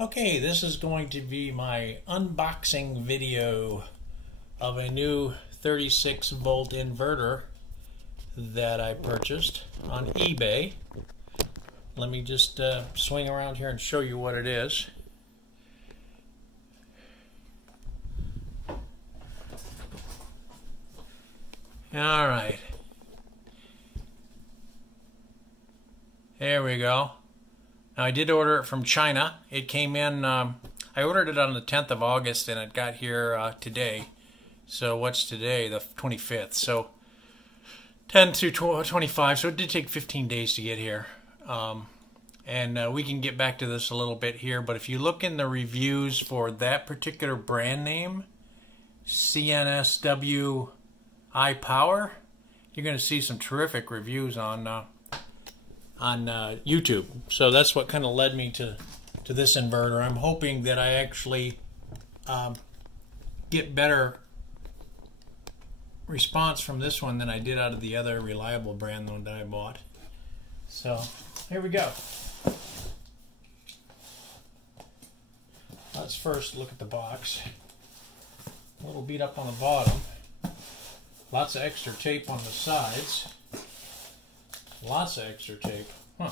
Okay, this is going to be my unboxing video of a new 36 volt inverter that I purchased on eBay. Let me just swing around here and show you what it is. Alright. There we go. Now, I did order it from China. It came in, I ordered it on the 10th of August and it got here today. So what's today? The 25th. So 10 through 25. So it did take 15 days to get here. And we can get back to this a little bit here. But if you look in the reviews for that particular brand name, CNSWI Power, you're going to see some terrific reviews on YouTube. So that's what kind of led me to this inverter. I'm hoping that I actually get better response from this one than I did out of the other reliable brand one that I bought. So here we go. Let's first look at the box. A little beat up on the bottom. Lots of extra tape on the sides. Lots of extra tape. Huh.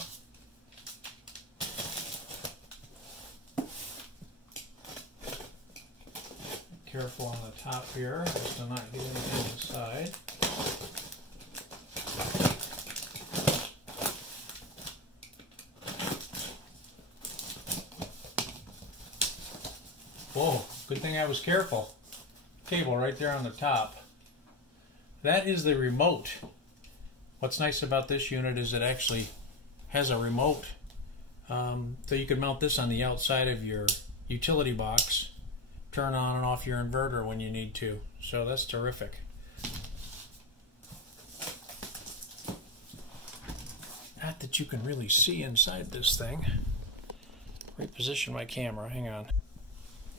Careful on the top here, just to not get anything inside. Whoa, good thing I was careful. Cable right there on the top. That is the remote. What's nice about this unit is it actually has a remote, so you can mount this on the outside of your utility box, turn on and off your inverter when you need to. So that's terrific. Not that you can really see inside this thing. Reposition my camera, hang on.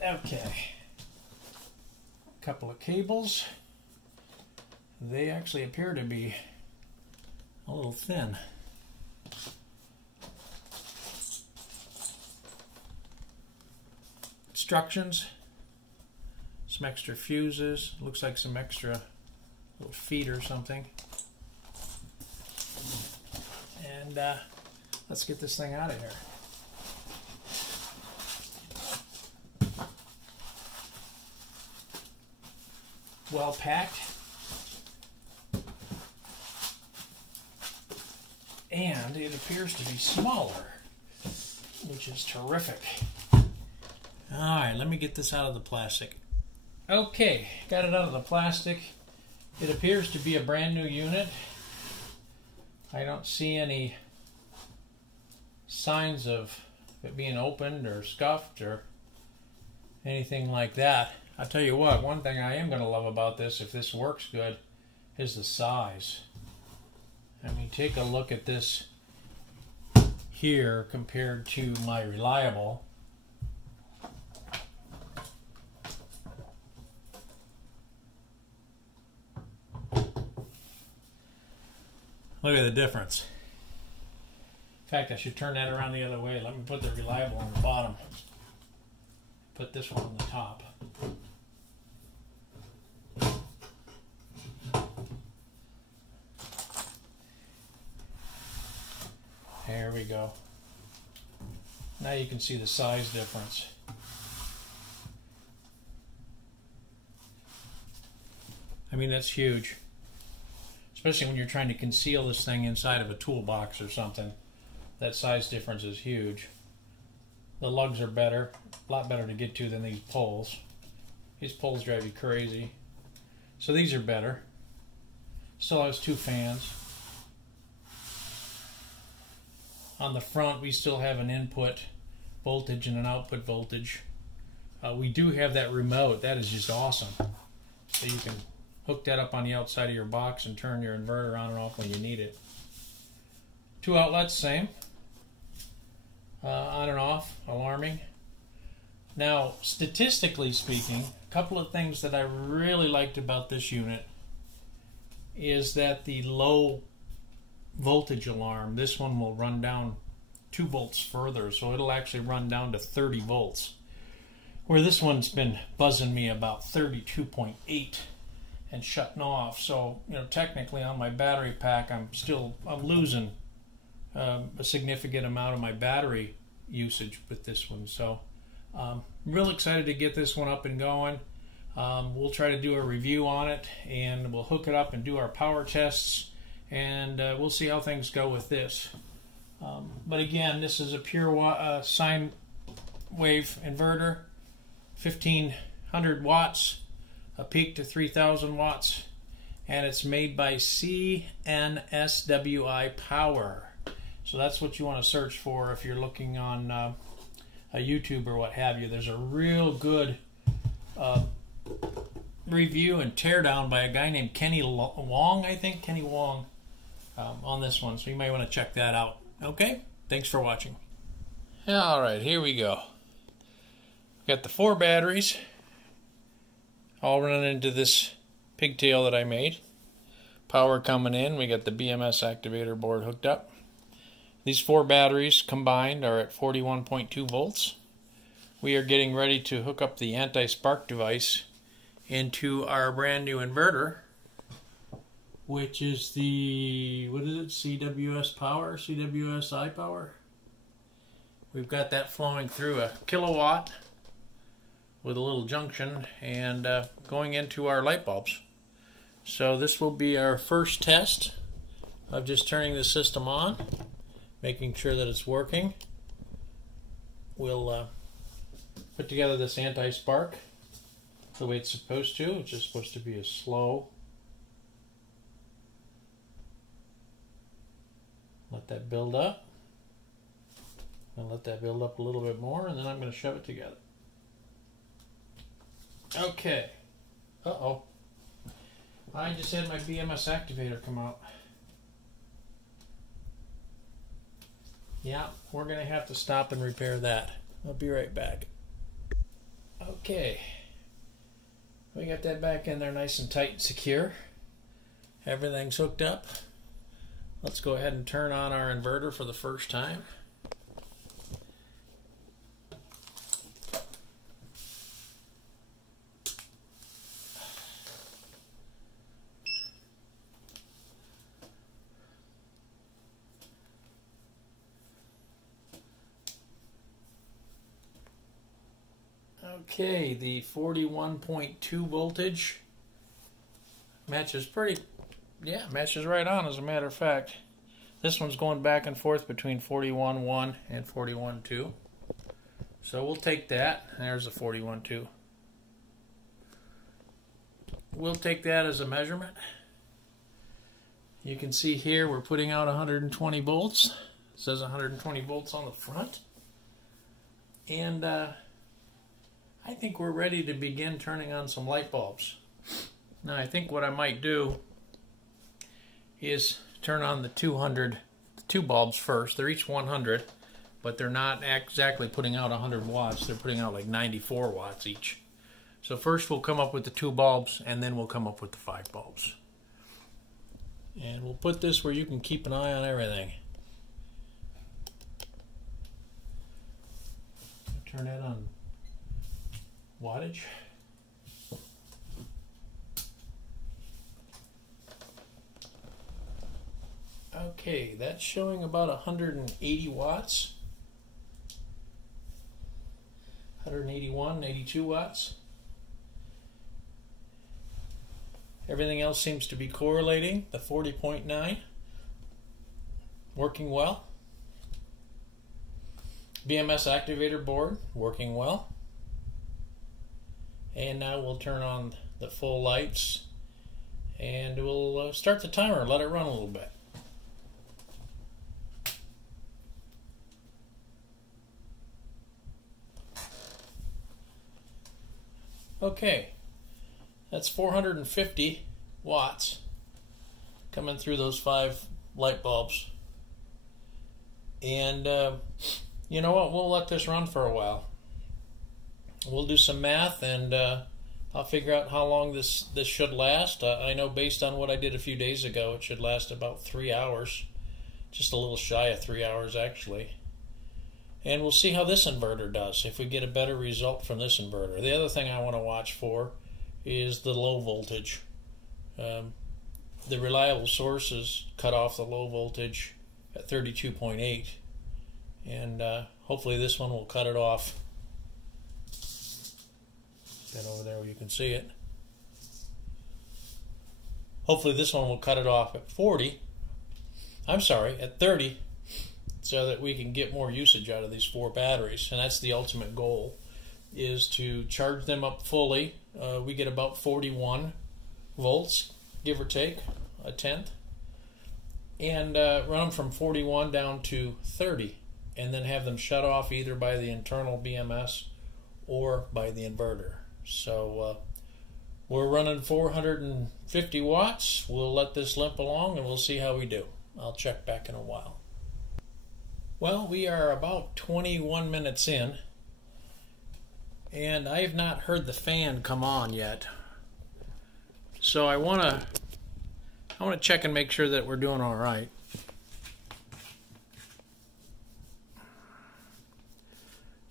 Okay. A couple of cables. They actually appear to be a little thin. Instructions, some extra fuses, looks like some extra little feet or something. And let's get this thing out of here. Well packed. And it appears to be smaller, which is terrific. Alright, let me get this out of the plastic. Okay, got it out of the plastic. It appears to be a brand new unit. I don't see any signs of it being opened or scuffed or anything like that. I'll tell you what, one thing I am going to love about this, if this works good, is the size. I mean, take a look at this here compared to my reliable. Look at the difference. In fact, I should turn that around the other way. Let me put the reliable on the bottom. Put this one on the top. There we go. Now you can see the size difference. I mean, that's huge. Especially when you're trying to conceal this thing inside of a toolbox or something. That size difference is huge. The lugs are better, a lot better to get to than these poles. These poles drive you crazy. So these are better. Still has two fans. On the front, we still have an input voltage and an output voltage. We do have that remote. That is just awesome. So you can hook that up on the outside of your box and turn your inverter on and off when you need it. Two outlets, same. On and off, alarming. Now, statistically speaking, a couple of things that I really liked about this unit is that the low voltage alarm, this one will run down 2 volts further, so it'll actually run down to 30 volts. Where this one's been buzzing me about 32.8 and shutting off. So, you know, technically on my battery pack, I'm losing a significant amount of my battery usage with this one. So, real excited to get this one up and going. We'll try to do a review on it, and we'll hook it up and do our power tests, and we'll see how things go with this. But again, this is a pure sine wave inverter, 1500 watts, a peak to 3000 watts, and it's made by CNSWI Power. So that's what you want to search for if you're looking on a YouTube or what have you. There's a real good review and teardown by a guy named Kenny Wong, I think, Kenny Wong, on this one. So you might want to check that out. Okay, thanks for watching. All right, here we go. Got the 4 batteries all running into this pigtail that I made. Power coming in. We got the BMS activator board hooked up. These 4 batteries combined are at 41.2 volts. We are getting ready to hook up the anti-spark device into our brand new inverter, which is the, what is it, CNSWI Power. We've got that flowing through a kilowatt with a little junction and going into our light bulbs. So this will be our first test of just turning the system on, making sure that it's working. We'll put together this anti-spark the way it's supposed to. It's just supposed to be a slow. Let that build up. And let that build up a little bit more, and then I'm going to shove it together. Okay. Uh-oh. I just had my BMS activator come out. Yeah, we're going to have to stop and repair that. I'll be right back. Okay. We got that back in there nice and tight and secure. Everything's hooked up. Let's go ahead and turn on our inverter for the first time. Okay, the 41.2 voltage matches matches right on, as a matter of fact. This one's going back and forth between 41.1 and 41.2. So we'll take that. There's the 41.2. We'll take that as a measurement. You can see here we're putting out 120 volts. It says 120 volts on the front. And I think we're ready to begin turning on some light bulbs. Now I think what I might do is turn on the 2 bulbs first. They're each 100, but they're not exactly putting out 100 watts. They're putting out like 94 watts each. So first we'll come up with the 2 bulbs, and then we'll come up with the 5 bulbs. And we'll put this where you can keep an eye on everything. Turn that on wattage. Okay, that's showing about 180 watts. 181, 82 watts. Everything else seems to be correlating. The 40.9 working well. BMS activator board working well. And now we'll turn on the full lights, and we'll start the timer, let it run a little bit. Okay, that's 450 watts coming through those 5 light bulbs. And you know what, we'll let this run for a while. We'll do some math, and I'll figure out how long this should last. I know based on what I did a few days ago, it should last about 3 hours. Just a little shy of 3 hours, actually. And we'll see how this inverter does, if we get a better result from this inverter. The other thing I want to watch for is the low voltage. The reliable sources cut off the low voltage at 32.8, and hopefully this one will cut it off. Get over there where you can see it. Hopefully this one will cut it off at 30, so that we can get more usage out of these 4 batteries. And that's the ultimate goal, is to charge them up fully. We get about 41 volts, give or take a tenth, and run them from 41 down to 30, and then have them shut off either by the internal BMS or by the inverter. So we're running 450 watts. We'll let this limp along and we'll see how we do. I'll check back in a while. Well, we are about 21 minutes in, and I have not heard the fan come on yet. So I want to check and make sure that we're doing all right.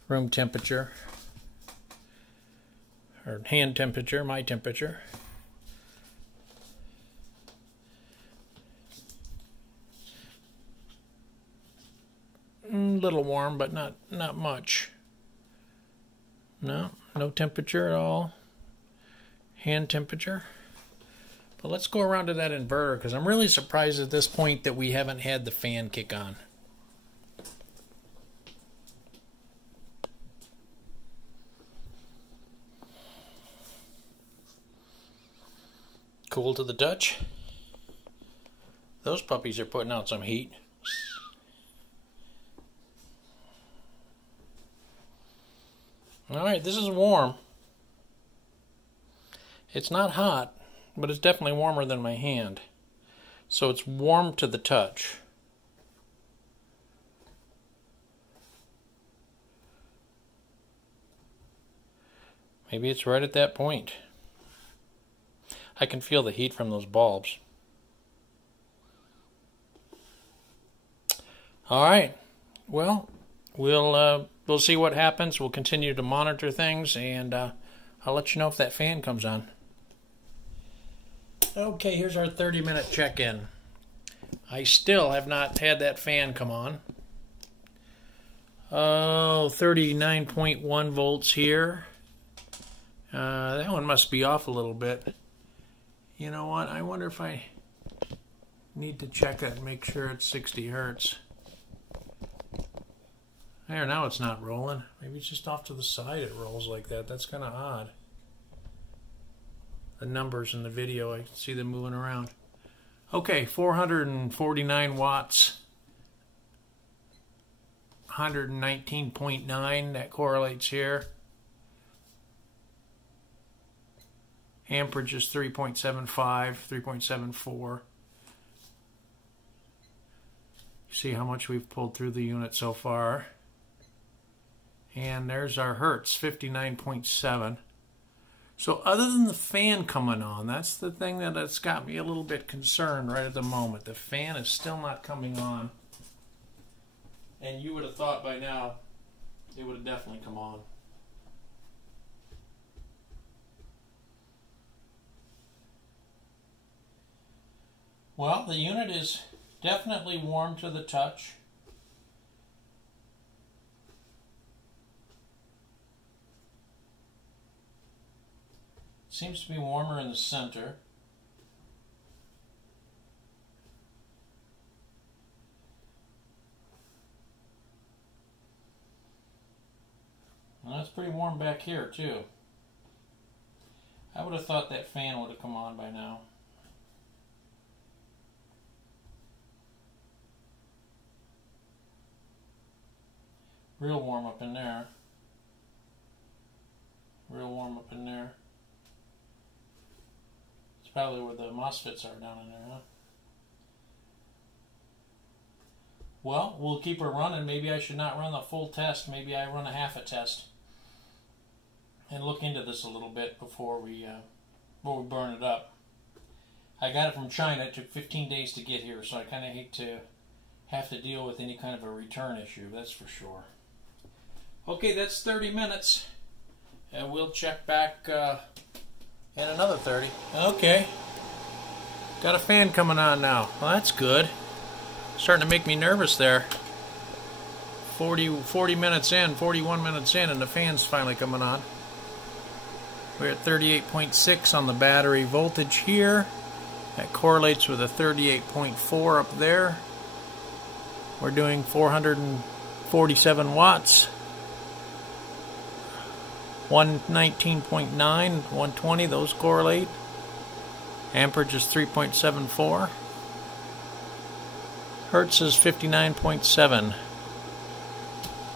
Room temperature, or hand temperature, my temperature. A little warm, but not much. No temperature at all. Hand temperature. But let's go around to that inverter, because I'm really surprised at this point that we haven't had the fan kick on. Cool to the touch. Those puppies are putting out some heat. Alright, this is warm. It's not hot, but it's definitely warmer than my hand. So it's warm to the touch. Maybe it's right at that point. I can feel the heat from those bulbs. Alright, well, we'll see what happens. We'll continue to monitor things, and I'll let you know if that fan comes on. Okay, here's our 30-minute check-in. I still have not had that fan come on. Oh, 39.1 volts here. That one must be off a little bit. You know what? I wonder if I need to check it and make sure it's 60 hertz. There, now it's not rolling. Maybe it's just off to the side it rolls like that. That's kind of odd. The numbers in the video, I can see them moving around. Okay, 449 watts. 119.9, that correlates here. Amperage is 3.75, 3.74. You see how much we've pulled through the unit so far. And there's our hertz, 59.7. So other than the fan coming on, that's the thing that's got me a little bit concerned right at the moment. The fan is still not coming on. And you would have thought by now it would have definitely come on. Well, the unit is definitely warm to the touch. Seems to be warmer in the center. And that's pretty warm back here too. I would have thought that fan would have come on by now. Real warm up in there. Real warm up in there. It's probably where the MOSFETs are down in there, huh? Well, we'll keep her running. Maybe I should not run the full test. Maybe I run a half a test and look into this a little bit before we burn it up. I got it from China. It took 15 days to get here, so I kind of hate to have to deal with any kind of a return issue, that's for sure. Okay, that's 30 minutes. And we'll check back in another 30. Okay. Got a fan coming on now. Well, that's good. Starting to make me nervous there. 40 minutes in, 41 minutes in, and the fan's finally coming on. We're at 38.6 on the battery voltage here. That correlates with a 38.4 up there. We're doing 447 watts. 119.9, 120, those correlate. Amperage is 3.74. Hertz is 59.7.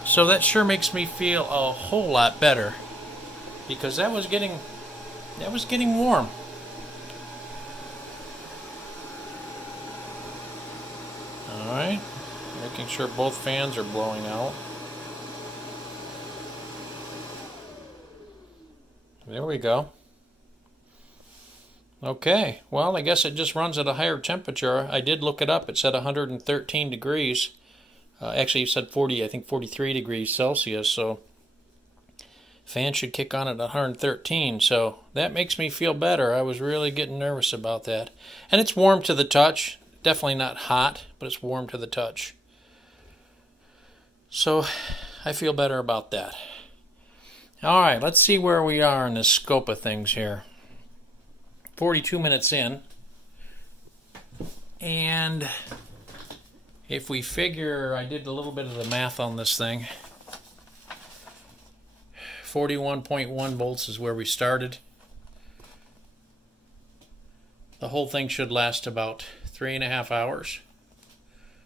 So that sure makes me feel a whole lot better, because that was getting warm. All right, making sure both fans are blowing out. There we go. Okay, well, I guess it just runs at a higher temperature. I did look it up. It said 113 degrees. Actually, it said 40, I think 43 degrees Celsius. So, fan should kick on at 113. So, that makes me feel better. I was really getting nervous about that. And it's warm to the touch. Definitely not hot, but it's warm to the touch. So, I feel better about that. All right, let's see where we are in the scope of things here. 42 minutes in. And if we figure, I did a little bit of the math on this thing. 41.1 volts is where we started. The whole thing should last about 3.5 hours.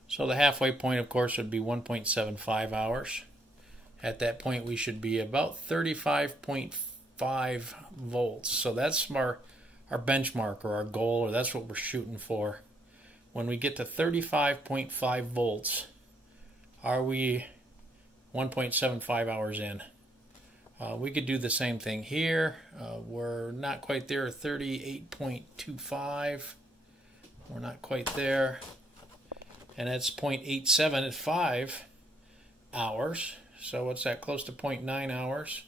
So the halfway point, of course, would be 1.75 hours. At that point, we should be about 35.5 volts. So that's our benchmark, or our goal, or that's what we're shooting for. When we get to 35.5 volts, are we 1.75 hours in? We could do the same thing here. We're not quite there at 38.25. We're not quite there. And that's 0.87 at 5 hours. So what's that? Close to 0.9 hours.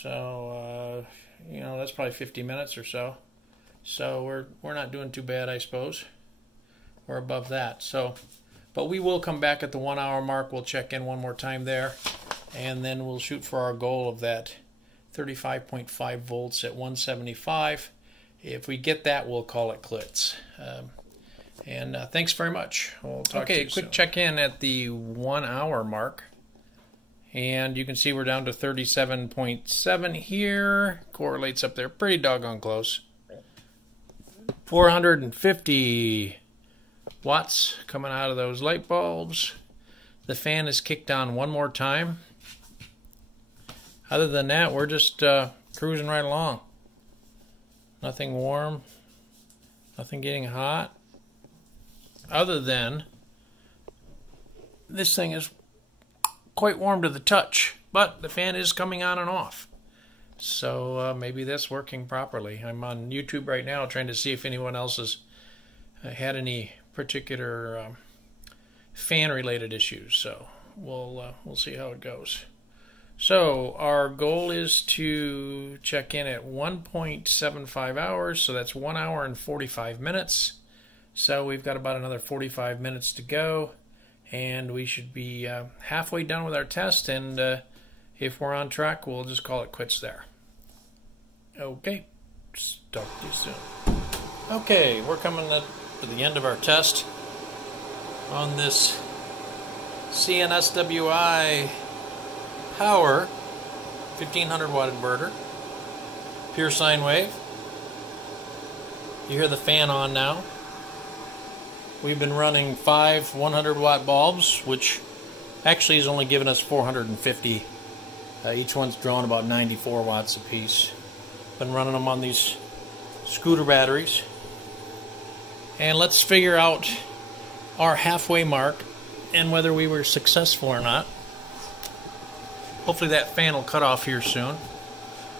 So, you know, that's probably 50 minutes or so. So we're not doing too bad, I suppose. We're above that. So, but we will come back at the 1 hour mark. We'll check in one more time there. And then we'll shoot for our goal of that 35.5 volts at 175. If we get that, we'll call it quits. And thanks very much. We'll talk to you soon. Quick check-in at the 1 hour mark. And you can see we're down to 37.7 here. Correlates up there pretty doggone close. 450 watts coming out of those light bulbs. The fan is kicked on one more time. Other than that, we're just cruising right along. Nothing warm. Nothing getting hot. Other than this thing is quite warm to the touch, but the fan is coming on and off. So maybe that's working properly. I'm on YouTube right now trying to see if anyone else has had any particular fan-related issues. So we'll see how it goes. So our goal is to check in at 1.75 hours. So that's 1 hour and 45 minutes. So we've got about another 45 minutes to go. And we should be halfway done with our test, and if we're on track, we'll just call it quits there. Okay, talk to you soon. Okay, we're coming to the end of our test on this CNSWI Power 1500 watt inverter, pure sine wave. You hear the fan on now. We've been running 5 100 watt bulbs, which actually has only given us 450. Each one's drawn about 94 watts apiece. Been running them on these scooter batteries. And let's figure out our halfway mark and whether we were successful or not. Hopefully that fan will cut off here soon.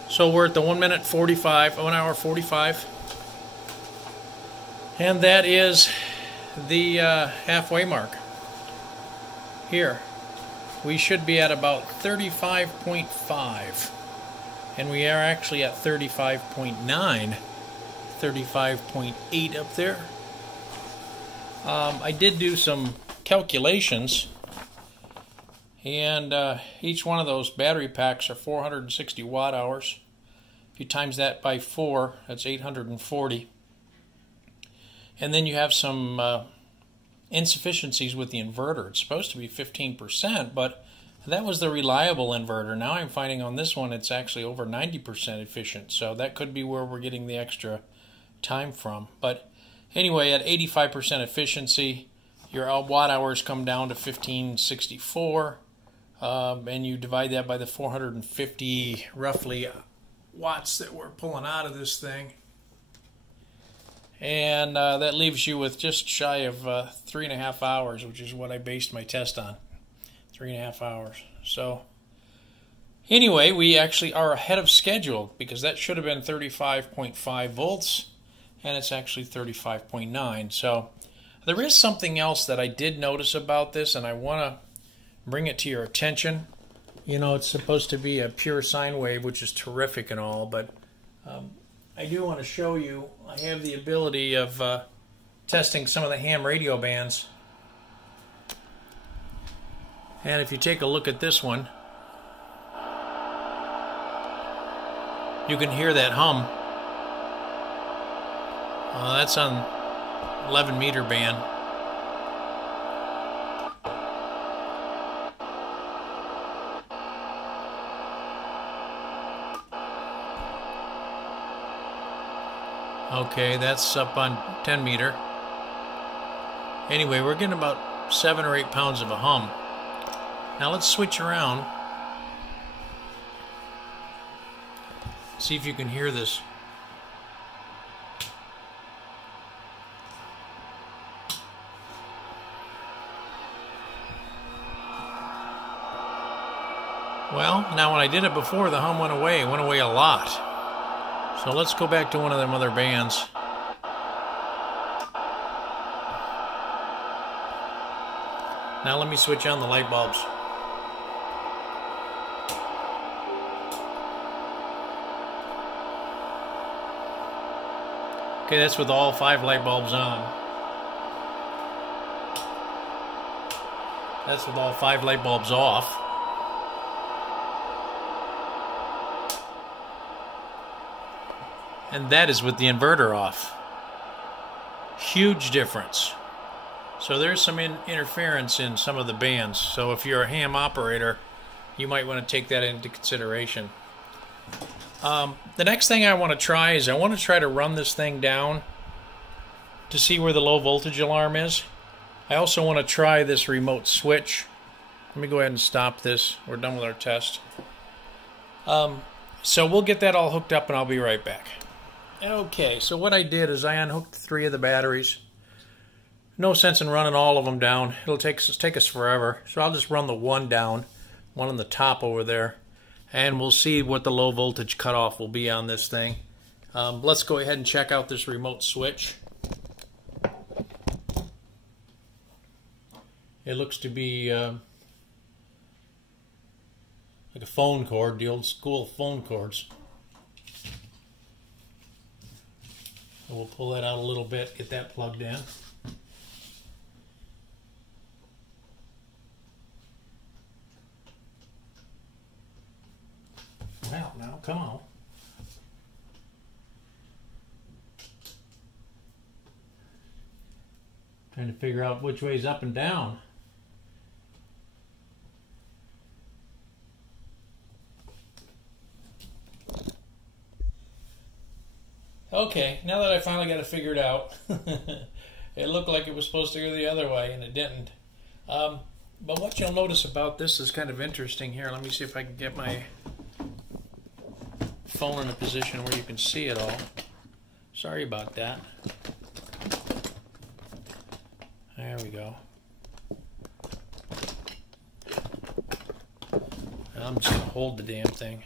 So we're at the 1 hour 45. And that is the halfway mark here. we should be at about 35.5. And we are actually at 35.9. 35.8 up there. I did do some calculations, and each one of those battery packs are 460 watt hours. If you times that by 4, that's 840. And then you have some insufficiencies with the inverter. It's supposed to be 15%, but that was the reliable inverter. Now I'm finding on this one it's actually over 90% efficient, so that could be where we're getting the extra time from. But anyway, at 85% efficiency, your watt hours come down to 1564, and you divide that by the 450 roughly watts that we're pulling out of this thing, and that leaves you with just shy of 3.5 hours, which is what I based my test on. 3.5 hours. So anyway, we actually are ahead of schedule, because that should have been 35.5 volts, and it's actually 35.9. So there is something else that I did notice about this, and I want to bring it to your attention. You know, it's supposed to be a pure sine wave, which is terrific and all, but I do want to show you, I have the ability of testing some of the ham radio bands. And if you take a look at this one, you can hear that hum. That's on 11 meter band. Okay, that's up on 10 meter. Anyway, we're getting about 7 or 8 pounds of a hum. Now let's switch around. See if you can hear this. Well, now when I did it before, the hum went away. It went away a lot. So let's go back to one of them other bands. Now let me switch on the light bulbs. Okay, that's with all 5 light bulbs on. That's with all 5 light bulbs off. And that is with the inverter off. Huge difference. So there's some interference in some of the bands. So if you're a ham operator, you might want to take that into consideration. The next thing I want to try is I want to try to run this thing down to see where the low voltage alarm is. I also want to try this remote switch. Let me go ahead and stop this. We're done with our test. So we'll get that all hooked up and I'll be right back. Okay, so what I did is I unhooked 3 of the batteries. No sense in running all of them down. It'll take us forever. So I'll just run the one down, one on the top over there, and we'll see what the low voltage cutoff will be on this thing. Let's go ahead and check out this remote switch. It looks to be like a phone cord, the old school phone cords. So we'll pull that out a little bit, get that plugged in. Well, now, come on. Trying to figure out which way's up and down. Okay, now that I finally got it figured out, it looked like it was supposed to go the other way, and it didn't. But what you'll notice about this is kind of interesting here. Let me see if I can get my phone in a position where you can see it all. Sorry about that. There we go. I'm just going to hold the damn thing.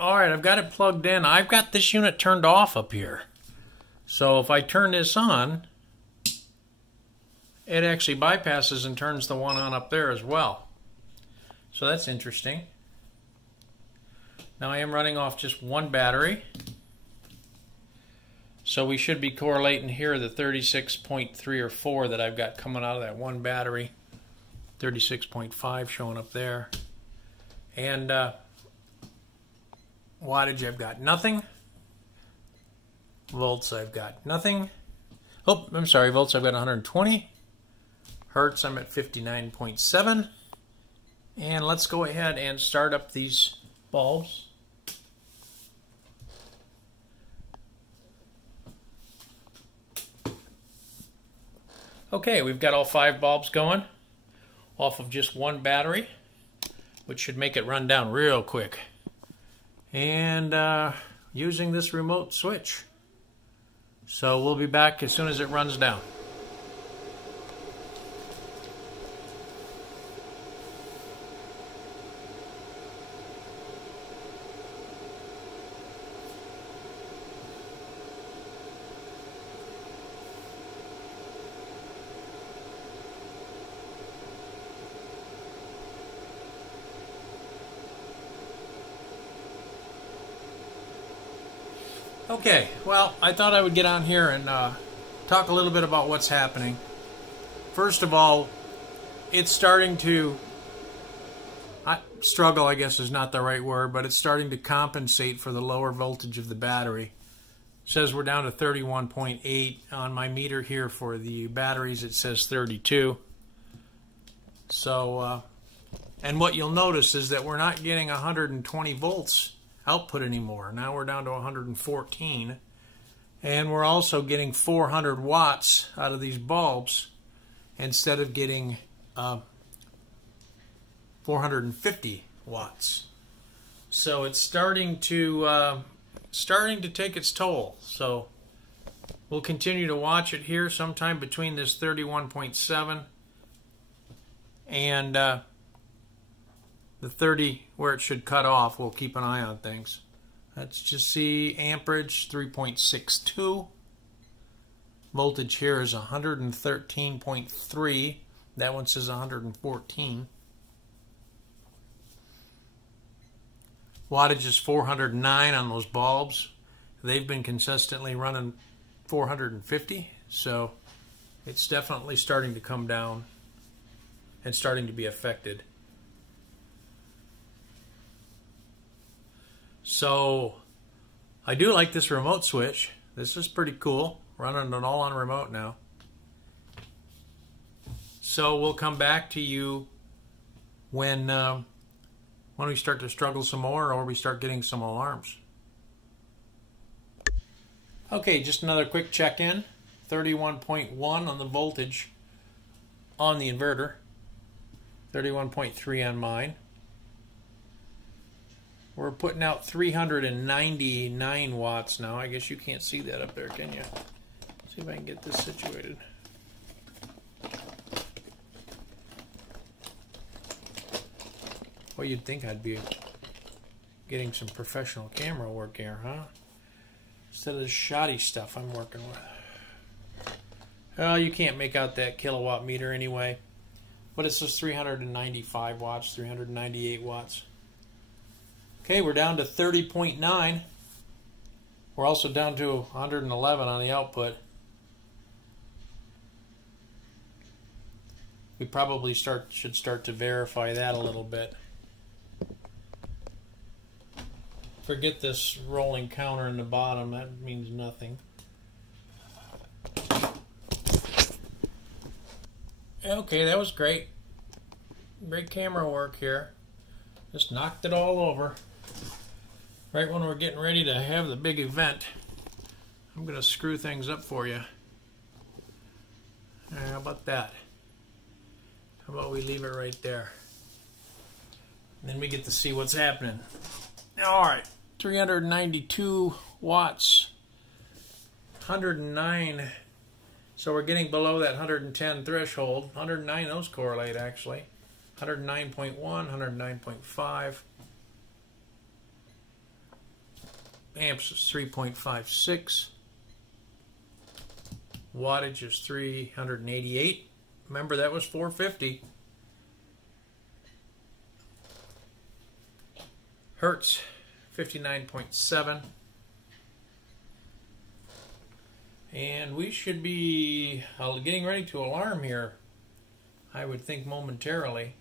Alright, I've got it plugged in. I've got this unit turned off up here. So if I turn this on, it actually bypasses and turns the one on up there as well. So that's interesting. Now I am running off just one battery. So we should be correlating here the 36.3 or 4 that I've got coming out of that one battery. 36.5 showing up there. And wattage I've got nothing. Volts I've got nothing. Oh, I'm sorry, volts I've got 120. Hertz I'm at 59.7. And let's go ahead and start up these bulbs. Okay, we've got all 5 bulbs going off of just one battery, which should make it run down real quick. And using this remote switch. So we'll be back as soon as it runs down. Okay, well, I thought I would get on here and talk a little bit about what's happening. First of all, it's starting to struggle, I guess is not the right word, but it's starting to compensate for the lower voltage of the battery. It says we're down to 31.8 on my meter here. For the batteries it says 32. So, and what you'll notice is that we're not getting 120 volts output anymore. Now we're down to 114, and we're also getting 400 watts out of these bulbs instead of getting 450 watts. So it's starting to take its toll. So we'll continue to watch it here sometime between this 31.7 and the 30 where it should cut off. We'll keep an eye on things. Let's just see, amperage 3.62. Voltage here is 113.3. That one says 114. Wattage is 409 on those bulbs. They've been consistently running 450, so it's definitely starting to come down and starting to be affected. So I do like this remote switch. This is pretty cool. Running it all on remote now. So we'll come back to you when we start to struggle some more or we start getting some alarms. Okay, just another quick check-in. 31.1 on the voltage on the inverter. 31.3 on mine. We're putting out 399 watts now. I guess you can't see that up there, can you? See if I can get this situated. Well, you'd think I'd be getting some professional camera work here, huh? Instead of the shoddy stuff I'm working with. Well, you can't make out that kilowatt meter anyway. But it says 395 watts, 398 watts. Okay, we're down to 30.9. We're also down to 111 on the output. We probably should start to verify that a little bit. Forget this rolling counter in the bottom. That means nothing. Okay, that was great. Great camera work here. Just knocked it all over. Right when we're getting ready to have the big event, I'm going to screw things up for you. How about that? How about we leave it right there? And then we get to see what's happening. Alright, 392 watts. 109. So we're getting below that 110 threshold. 109, those correlate actually. 109.1, 109.5. Amps is 3.56. Wattage is 388. Remember, that was 450. Hertz, 59.7. And we should be getting ready to alarm here, I would think momentarily.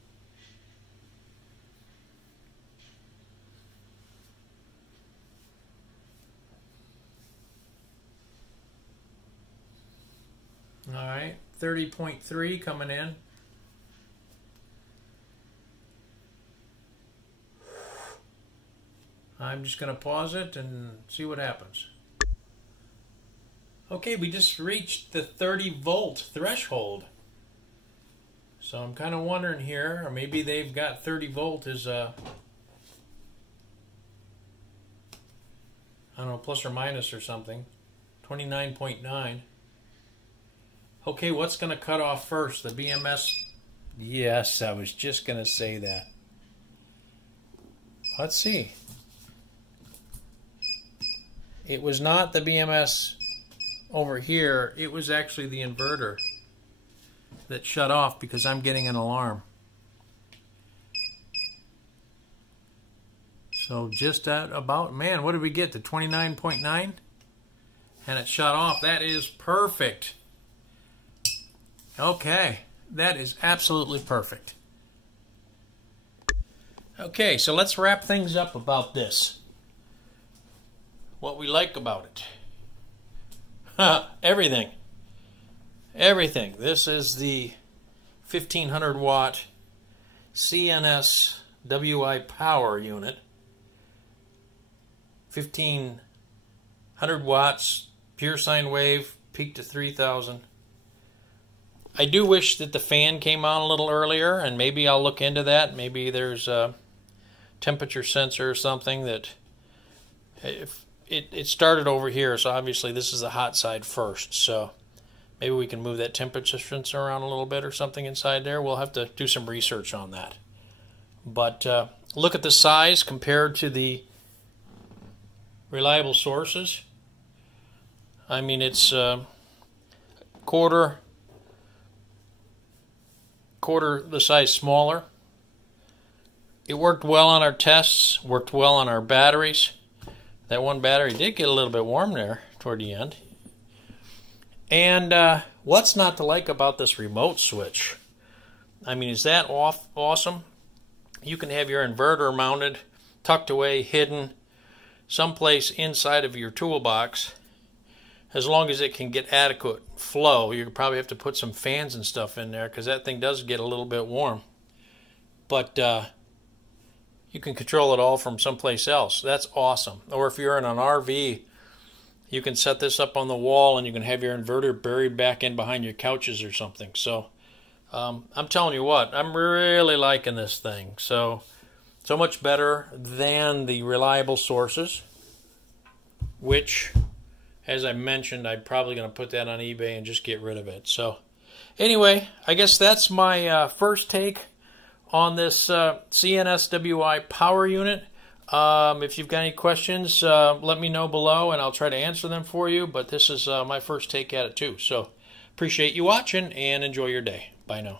All right, 30.3 coming in. I'm just going to pause it and see what happens. Okay, we just reached the 30 volt threshold. So I'm kind of wondering here, or maybe they've got 30 volt as a, I don't know, plus or minus or something. 29.9. Okay, what's going to cut off first? The BMS? Yes, I was just going to say that. Let's see. It was not the BMS over here. It was actually the inverter that shut off because I'm getting an alarm. So just at about, man, what did we get? To 29.9? And it shut off. That is perfect. Okay, that is absolutely perfect. Okay, so let's wrap things up about this. What we like about it. Everything. Everything. This is the 1500 watt CNSWI Power unit. 1500 watts, pure sine wave, peak to 3000. I do wish that the fan came on a little earlier, and maybe I'll look into that. Maybe there's a temperature sensor or something that, if it started over here, so obviously this is the hot side first, so maybe we can move that temperature sensor around a little bit or something inside there. We'll have to do some research on that. But look at the size compared to the reliable sources. I mean, it's quarter the size smaller. It worked well on our tests, worked well on our batteries. That one battery did get a little bit warm there toward the end. And what's not to like about this remote switch? I mean, is that awesome? You can have your inverter mounted, tucked away, hidden, someplace inside of your toolbox. As long as it can get adequate flow. You probably have to put some fans and stuff in there because that thing does get a little bit warm. But you can control it all from someplace else. That's awesome. Or if you're in an RV, you can set this up on the wall and you can have your inverter buried back in behind your couches or something. So I'm telling you what, I'm really liking this thing. So much better than the reliable sources, which, as I mentioned, I'm probably going to put that on eBay and just get rid of it. So anyway, I guess that's my first take on this CNSWI Power unit. If you've got any questions, let me know below and I'll try to answer them for you. But this is my first take at it too. So appreciate you watching and enjoy your day. Bye now.